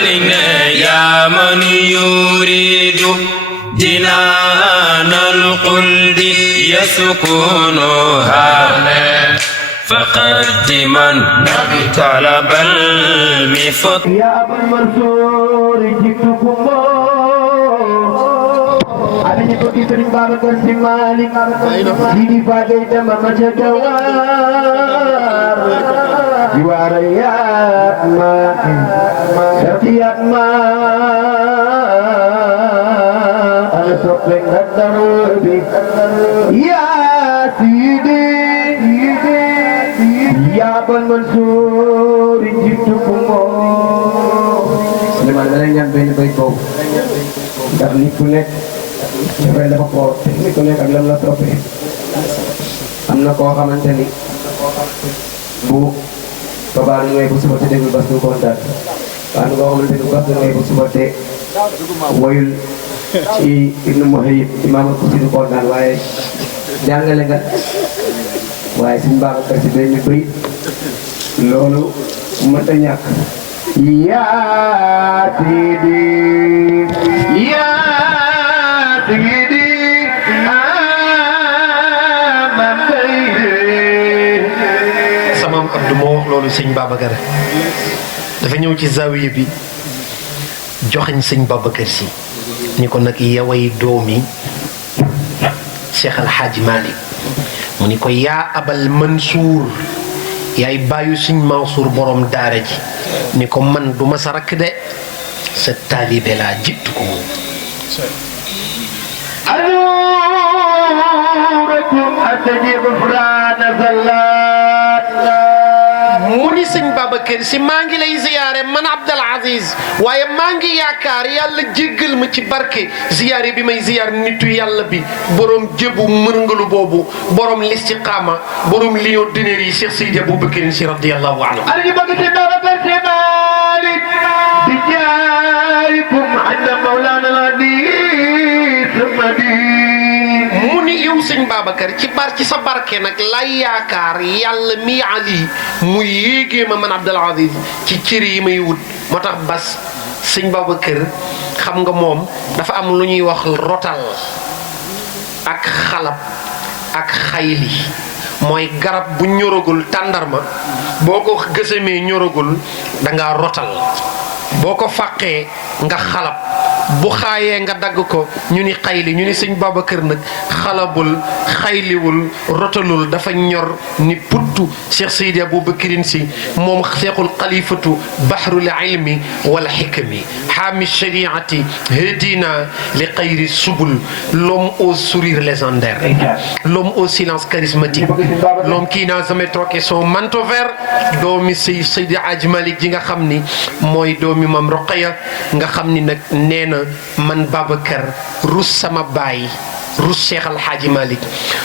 مالنا يا من يريد جنان القلد يسكنها فقدما طلب المفت يا أبا المنصور جئتكم أبني بكي سرين بابكر سمالك سيدي فاقيت ممجد جوار جوار يا أما سرطيات ما أنا سوقك الدروبي يا سيدي يا أبا المنصور جئتكم Limana na lang yan, benn ko. Ndax nit ku nekk dafay dafa ko nit ku nekk ak lam la toppee. Am na koo xamante ni bu babaa nu ngay bu suba te déglu bas du kontaan. Waaye koo xamante ni bas du ngay bu suba te woyul ci Ibnu Muhayyib imaam ko si du kontaan waaye jàngale nga waaye suñu baax ak si benn bëri loolu mënta ñàkk. Ya Sidi Ya Sidi Amam Bayri sama Abdou moo wax loolu sëñ Babacar dafa ñëw ci zawiya bi joxañ sëñ Babacar si ni ko nag yaway doomi Cheikh Al Hadj Malick mu ni ko yaa Abal Mansour yaay bàyyu sëñ Mansour borom daara ji ni ko man duma sa rakk de sa taalibe laa jittu ko moom أنوركم أتجيب فران زلات mu ni sëñ Babacar si maa ngi lay ziyaare man Abdul Aziz waaye maa ngi yaakaar yàlla jéggal ma ci barke ziyaare bi may ziyaar nitu yàlla bi borom jëbu mërngalu boobu borom listiqaama borom lion d'honneur yi Cheikh Seydi Aboubacar si radiyallahu anhu أنا بقيت بابكر مالك بجايكم عند مولانا الحديث المدين mu ni yow sëñ Babacar ci sa barke nag lay yaakaar yàlla mi ali mu yéegee ma man Abdul Aziz ci cër yi may wut moo tax bas sëñ Babacar xam nga moom dafa am lu ñuy wax rotal ak xalab ak xayli mooy garab bu ñoragul tàndarma boo ko gësamee ñoragul danga rotal boo ko fàqee nga xalab bu xaayee nga dagg ko ñu ni xayli ñu ni sëñ Babacar nag xalabul xayliwul rotalul dafa ñor ni puttu Cheikh Seydi Aboubacrine si moom cheikhul xalifatu bahrul ilmi wal hikmi xaami shariati hedina li xayri subul l'homme au sourire légendaire l'homme au silence charismatique l'homme qui n'a jamais troqué son manteau vert doomi Seydi Hadji Malick ji nga xam ni mooy doomi Mam Roqaya nga xam ni nag nee na man Babacar rus sama baay rus Cheikh Al Hadji Malick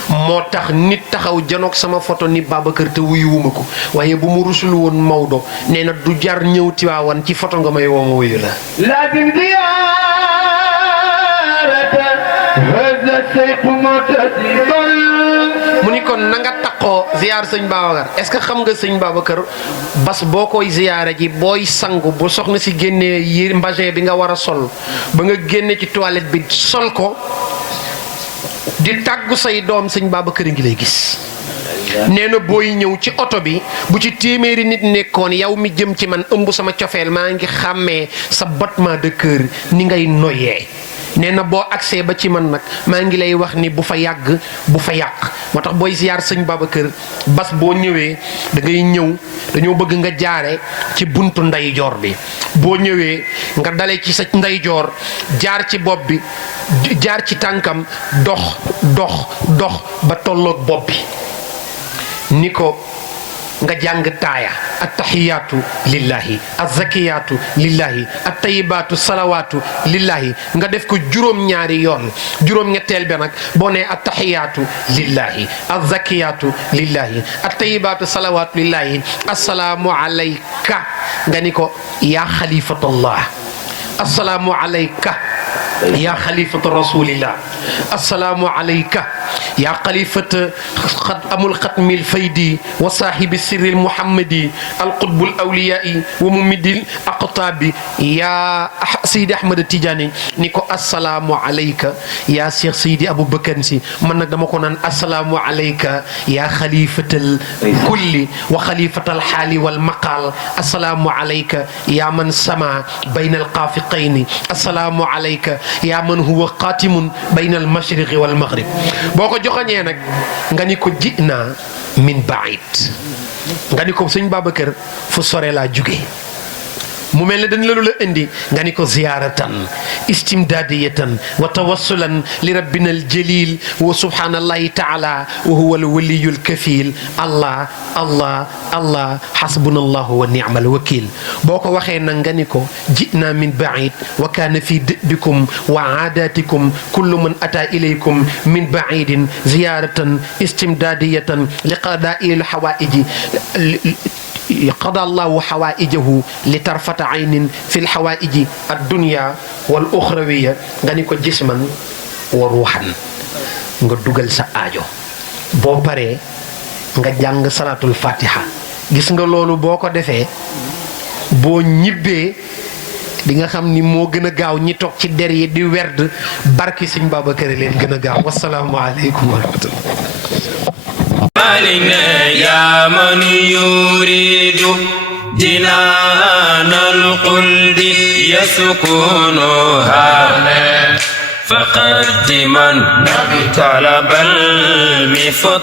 moo tax nit taxaw janoog sama photo ni Babacar te wuyuwuma ko waaye bu mu rusul woon Maodo nee na du jar ñëw Tiwaawan ci photo nga may woo ma wuyu la لكن زيارة هذا الشيخ متصل mu ni kon na nga taqoo ziyaar sëñ Babacar est-ce que xam nga sëñ Babacar bas boo koy ziyaara ji booy sangu bu soxna si génnee yi mbagin bi nga war a sol ba nga génne ci toilette bi sol ko di tàggu say doom sëñ Babacar a ngi lay gis nee na booy ñëw ci oto bi bu ci téeméeri nit nekkoon yow mi jëm ci man ëmb sama cofeel maa ngi xàmmee sa battement de cœur ni ngay noyyee nee na boo agsee ba ci man nag maa ngi lay wax ni bu fa yàgg bu fa yàq moo tax booy ziyaar sëñ Babacar bas boo ñëwee da ngay ñëw dañoo bëgg nga jaare ci buntu ndeyjoor bi boo ñëwee nga dale ci sa ndeyjoor jaar ci bopp bi jaar ci tànkam dox ba tolloog bopp bi ni ko nga jàng taaya attahiyaatu lillahi azzakiyaatu lillahi attayibaatu salawaatu lillahi nga def ko juróom-ñaari yoon juróom-ñetteel bi nag boo nee attahiyaatu lillahi azzakiyaatu lillahi attayibaatu salawaatu lillahi assalaamu alayka nga ni ko yaa xalifatullah assalaamu alayka yaa xalifatu rasulillah assalaamu alayka يا خليفة أم الختم الفيدي وصاحب السر المحمدي القطب الأولياء وممد الأقطاب يا سيدي أحمد التجاني نيكو السلام عليك يا شيخ سيدي أبو بكر سي من نك دما كون السلام عليك يا خليفة الكل وخليفة الحال والمقال السلام عليك يا من سما بين القافقين السلام عليك يا من هو قاتم بين المشرق والمغرب boko joxagne nak nga ni ko jina min ba'id nga ni ko seigne Babacar fu sore la jugé mu melni dañ la lu indi nga ni ko ziyaratan istimdadiyatan wa tawassulan li rabbina al jalil wa subhanallahi ta'ala wa huwa al waliyul kafil allah allah allah hasbunallahu wa ni'mal wakil boko waxe nak nga ni ko jina min ba'id wa kana fi bikum wa adatikum kullu man ata ilaykum min ba'idin ziyaratan istimdadiyatan liqada'i al hawaiji قضى الله حوائجه لطرفة عين في الحوائج الدنيا والأخروية غني كو جسما وروحا nga dugal sa aajo boo paree nga jàng salatul fatiha gis nga loolu boo ko defee boo ñibbee di nga xam ni moo gën a gaaw ñi toog ci der yi di werd barki Sëñ Babacar leen gën a gaaw wasalaamu aleykum wa rahmatullah يا من يريد جنان القلد يسكنها فقد من طلب المفت